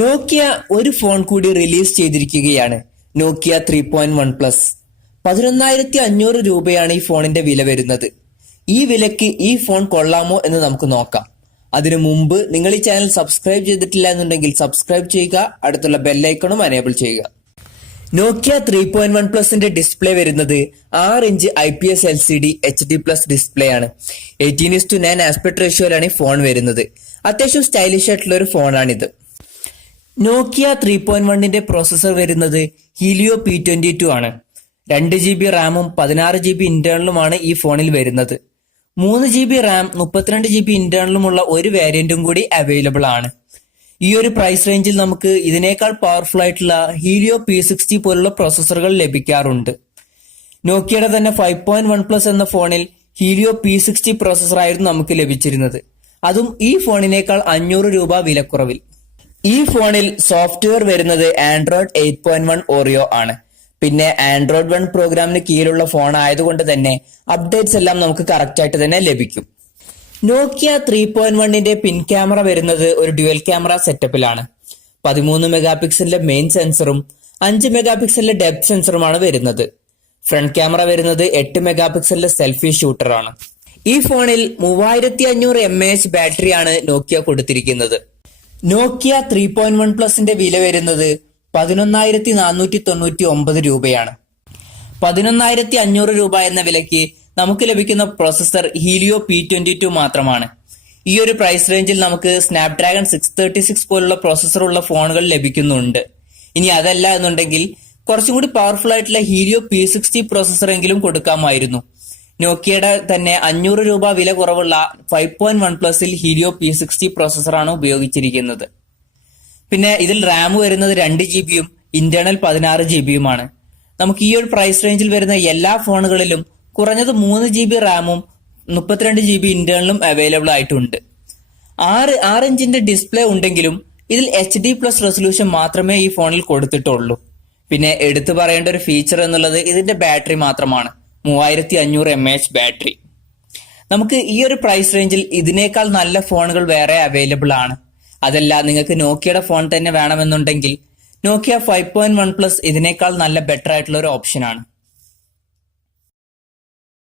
നോക്കിയ ഒരു ഫോൺ കൂടി റിലീസ് ചെയ്തിരിക്കുകയാണ്. നോക്കിയ 3.1 പ്ലസ്. 11,500 രൂപയാണ് ഈ ഫോണിന്റെ വില വരുന്നത്. ഈ വിലക്ക് ഈ ഫോൺ കൊള്ളാമോ എന്ന് നമുക്ക് നോക്കാം. അതിനു മുമ്പ് നിങ്ങൾ ഈ ചാനൽ സബ്സ്ക്രൈബ് ചെയ്തിട്ടില്ല എന്നുണ്ടെങ്കിൽ സബ്സ്ക്രൈബ് ചെയ്യുക, അടുത്തുള്ള ബെല്ലൈക്കണും എനേബിൾ ചെയ്യുക. നോക്കിയ 3.1 പ്ലസിന്റെ ഡിസ്പ്ലേ വരുന്നത് 6 inch IPS LCD HD plus display ആണ്. 18:9 ആസ്പെക്ട് റേഷ്യോയിലാണ് ഈ ഫോൺ വരുന്നത്. അത്യാവശ്യം സ്റ്റൈലിഷ് ആയിട്ടുള്ള ഒരു ഫോണാണിത്. നോക്കിയ 3.1ന്റെ പ്രോസസർ വരുന്നത് ഹീലിയോ P22 ആണ്. 2 GB റാമും 16 GB ഇന്റേണലുമാണ് ഈ ഫോണിൽ വരുന്നത്. 3 GB റാം 32 GB ഇന്റേണലുമുള്ള ഒരു വേരിയന്റും കൂടി അവൈലബിൾ ആണ്. ഈ ഒരു പ്രൈസ് റേഞ്ചിൽ നമുക്ക് ഇതിനേക്കാൾ പവർഫുൾ ആയിട്ടുള്ള ഹീലിയോ P60 പോലുള്ള പ്രോസസറുകൾ ലഭിക്കാറുണ്ട്. നോക്കിയയുടെ തന്നെ 5.1 പ്ലസ് എന്ന ഫോണിൽ ഹീലിയോ P60 പ്രോസസർ ആയിരുന്നു നമുക്ക് ലഭിച്ചിരുന്നത്. അതും ഈ ഫോണിനേക്കാൾ 500 രൂപ വിലക്കുറവിൽ. ഈ ഫോണിൽ സോഫ്റ്റ്വെയർ വരുന്നത് ആൻഡ്രോയിഡ് 8.1 ഓറിയോ ആണ്. പിന്നെ ആൻഡ്രോയിഡ് 1 പ്രോഗ്രാമിന് കീഴിലുള്ള ഫോൺ ആയതുകൊണ്ട് തന്നെ അപ്ഡേറ്റ്സ് എല്ലാം നമുക്ക് കറക്റ്റ് ആയിട്ട് തന്നെ ലഭിക്കും. നോക്കിയ 3.1ന്റെ പിൻ ക്യാമറ വരുന്നത് ഒരു ഡ്യുവൽ ക്യാമറ സെറ്റപ്പിലാണ്. 13 മെഗാ പിക്സലിന്റെ മെയിൻ സെൻസറും 5 മെഗാ പിക്സലിന്റെ ഡെപ്ത് സെൻസറുമാണ് വരുന്നത്. ഫ്രണ്ട് ക്യാമറ വരുന്നത് 8 മെഗാ പിക്സലിന്റെ സെൽഫി ഷൂട്ടറാണ്. ഈ ഫോണിൽ 3500 mAh ബാറ്ററിയാണ് നോക്കിയ കൊടുത്തിരിക്കുന്നത്. നോക്കിയ 3.1 പ്ലസിന്റെ വില വരുന്നത് 11,499 രൂപയാണ്. 11,500 രൂപ എന്ന വിലയ്ക്ക് നമുക്ക് ലഭിക്കുന്ന പ്രോസസർ ഹീലിയോ P22 മാത്രമാണ്. ഈ ഒരു പ്രൈസ് റേഞ്ചിൽ നമുക്ക് സ്നാപ്ഡ്രാഗൺ 636 പോലുള്ള പ്രോസസർ ഉള്ള ഫോണുകൾ ലഭിക്കുന്നുണ്ട്. ഇനി അതല്ല എന്നുണ്ടെങ്കിൽ കുറച്ചും കൂടി പവർഫുൾ ആയിട്ടുള്ള ഹീലിയോ P60 പ്രോസസർ എങ്കിലും കൊടുക്കാമായിരുന്നു. നോക്കിയയുടെ തന്നെ 500 രൂപ വില കുറവുള്ള 5.1 പ്ലസിൽ ഹീലിയോ P60 പ്രോസസറാണ് ഉപയോഗിച്ചിരിക്കുന്നത്. പിന്നെ ഇതിൽ റാം വരുന്നത് 2 GB ഇന്റേണൽ 16 GB നമുക്ക് ഈ ഒരു പ്രൈസ് റേഞ്ചിൽ വരുന്ന എല്ലാ ഫോണുകളിലും കുറഞ്ഞത് 3 GB റാമും 32 GB ഇന്റേണലും അവൈലബിൾ ആയിട്ടുണ്ട്. 6 ഇഞ്ചിന്റെ ഡിസ്പ്ലേ ഉണ്ടെങ്കിലും ഇതിൽ HD പ്ലസ് റെസൊല്യൂഷൻ മാത്രമേ ഈ ഫോണിൽ കൊടുത്തിട്ടുള്ളൂ. പിന്നെ എടുത്തു പറയേണ്ട ഒരു ഫീച്ചർ എന്നുള്ളത് ഇതിന്റെ ബാറ്ററി മാത്രമാണ്. 3500 mAh ബാറ്ററി. നമുക്ക് ഈ ഒരു പ്രൈസ് റേഞ്ചിൽ ഇതിനേക്കാൾ നല്ല ഫോണുകൾ വേറെ അവൈലബിൾ ആണ്. അതല്ല നിങ്ങൾക്ക് നോക്കിയയുടെ ഫോൺ തന്നെ വേണമെന്നുണ്ടെങ്കിൽ നോക്കിയ 5.1 പ്ലസ് ഇതിനേക്കാൾ നല്ല ബെറ്റർ ആയിട്ടുള്ള ഒരു ഓപ്ഷൻ ആണ്.